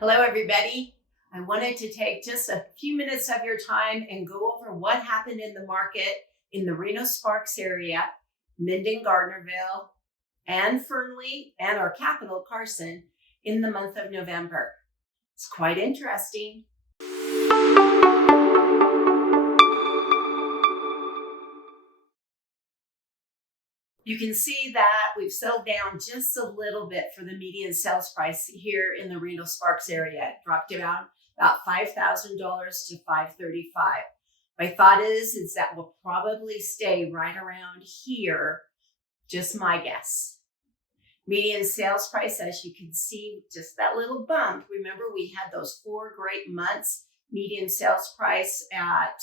Hello, everybody. I wanted to take just a few minutes of your time and go over what happened in the market in the Reno Sparks area, Minden, Gardnerville, and Fernley, and our capital, Carson, in the month of November. It's quite interesting. You can see that we've settled down just a little bit for the median sales price here in the Reno Sparks area. It dropped about $5,000 to $535. My thought is that we'll probably stay right around here, just my guess. Median sales price, as you can see, just that little bump. Remember, we had those 4 great months, median sales price at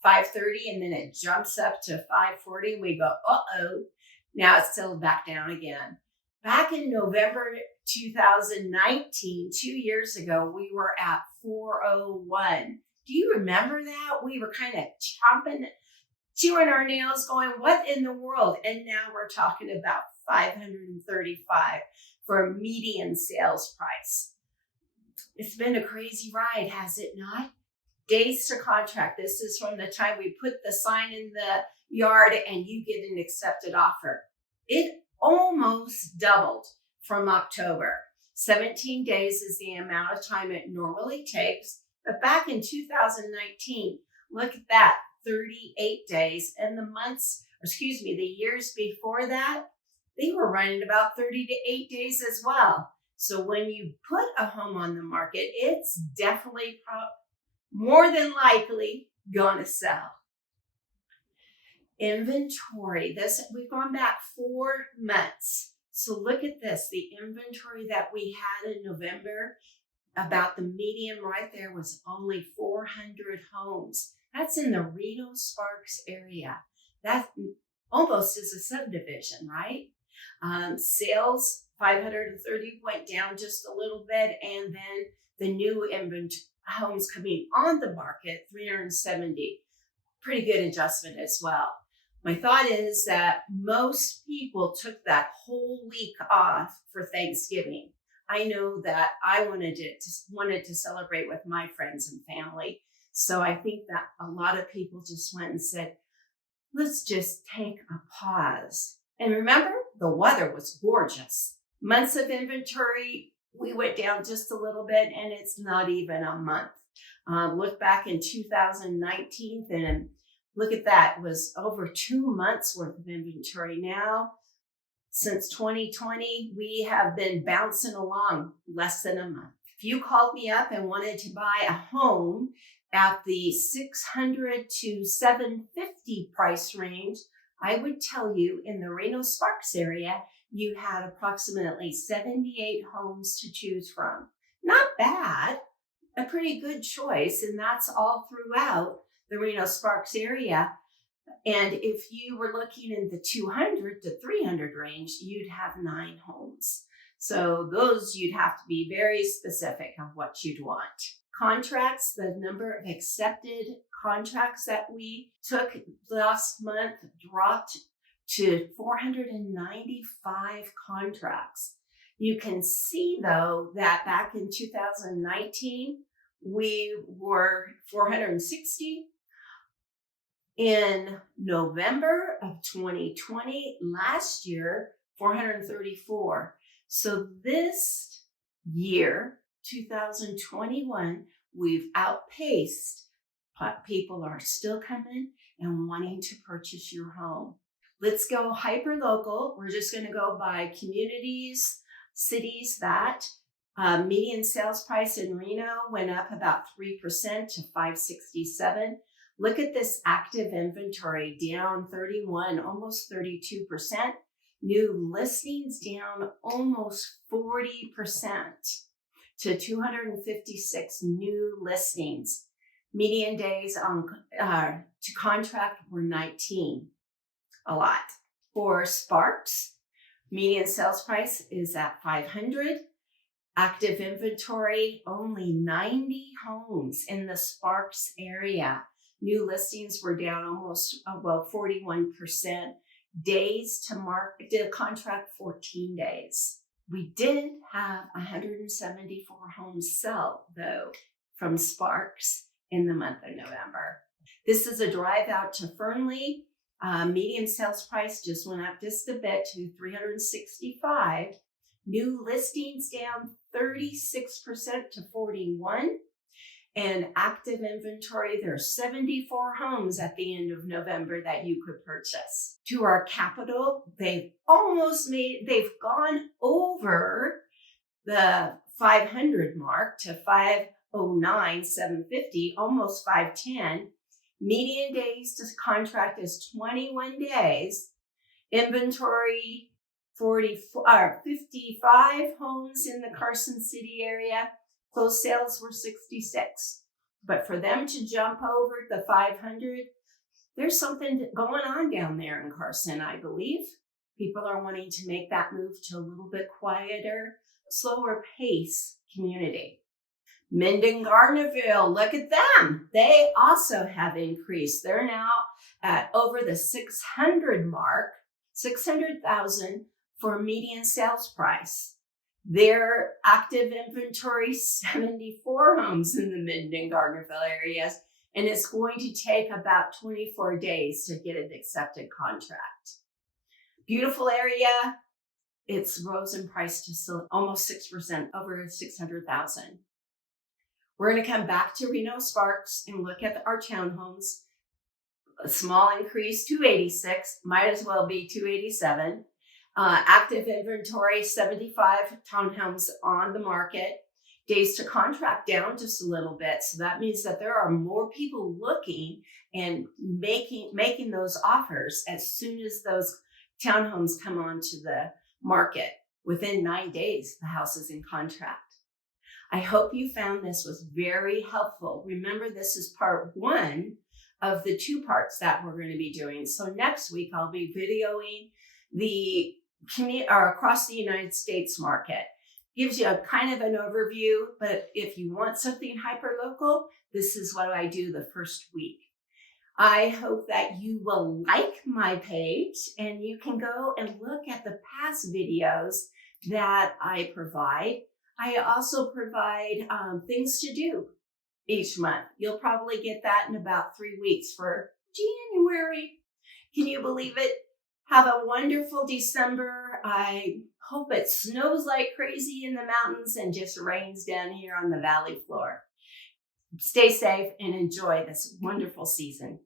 530, and then it jumps up to 540. We go, uh-oh, now it's still back down again. Back in November 2019, 2 years ago, we were at 401. Do you remember that? We were kind of chewing our nails going, what in the world? And now we're talking about 535 for a median sales price. It's been a crazy ride, has it not? Days to contract. This is from the time we put the sign in the yard and you get an accepted offer. It almost doubled from October. 17 days is the amount of time it normally takes. But back in 2019, look at that, 38 days. And the years before that, they were running about 30 to 8 days as well. So when you put a home on the market, it's definitely more than likely gonna sell. Inventory, we've gone back 4 months. So look at this, the inventory that we had in November, about the median right there was only 400 homes. That's in the Reno Sparks area. That almost is a subdivision, right? Sales, 530 went down just a little bit, and then the new homes coming on the market, 370. Pretty good adjustment as well. My thought is that most people took that whole week off for Thanksgiving. I know that I wanted to celebrate with my friends and family. So I think that a lot of people just went and said, let's just take a pause. And remember, the weather was gorgeous. Months of inventory, we went down just a little bit, and it's not even a month. Look back in 2019, and look at that. It was over 2 months worth of inventory. Now, since 2020, we have been bouncing along less than a month. If you called me up and wanted to buy a home at the $600 to $750 price range, I would tell you in the Reno Sparks area, you had approximately 78 homes to choose from. Not bad, a pretty good choice, and that's all throughout the Reno Sparks area. And if you were looking in the 200 to 300 range, you'd have 9 homes. So those you'd have to be very specific on what you'd want. Contracts, the number of accepted contracts that we took last month dropped to 495 contracts. You can see, though, that back in 2019, we were 460. In November of 2020, last year, 434. So this year, 2021, we've outpaced. People are still coming and wanting to purchase your home. Let's go hyper-local. We're just going to go by communities, cities that median sales price in Reno went up about 3% to 567. Look at this active inventory, down 31, almost 32%. New listings down almost 40% to 256 new listings. Median days to contract were 19, a lot. For Sparks, median sales price is at 500. Active inventory, only 90 homes in the Sparks area. New listings were down almost 41%. Days to contract, 14 days. We did have 174 homes sell, though, from Sparks in the month of November. This is a drive out to Fernley. Median sales price just went up just a bit to $365. New listings down 36% to 41. And active inventory, there are 74 homes at the end of November that you could purchase. To our capital, they've gone over the 500 mark to 509, 750, almost 510. Median days to contract is 21 days. Inventory, 55 homes in the Carson City area. Closed sales were 66. But for them to jump over the 500, there's something going on down there in Carson, I believe. People are wanting to make that move to a little bit quieter, slower pace community. Minden Garnerville, look at them. They also have increased. They're now at over the 600 mark, 600,000 for median sales price. Their active inventory, 74 homes in the Minden Garnerville areas, and it's going to take about 24 days to get an accepted contract. Beautiful area. It's rose in price to still almost 6%, over 600,000. We're going to come back to Reno Sparks and look at our townhomes. A small increase, 286, might as well be 287. Active inventory, 75 townhomes on the market. Days to contract down just a little bit. So that means that there are more people looking and making those offers as soon as those townhomes come onto the market. Within 9 days, the house is in contract. I hope you found this was very helpful. Remember, this is part 1 of the 2 parts that we're going to be doing. So next week, I'll be videoing the across the United States market. Gives you a kind of an overview, but if you want something hyper local, this is what I do the first week. I hope that you will like my page and you can go and look at the past videos that I provide. I also provide things to do each month. You'll probably get that in about 3 weeks for January. Can you believe it? Have a wonderful December. I hope it snows like crazy in the mountains and just rains down here on the valley floor. Stay safe and enjoy this wonderful season.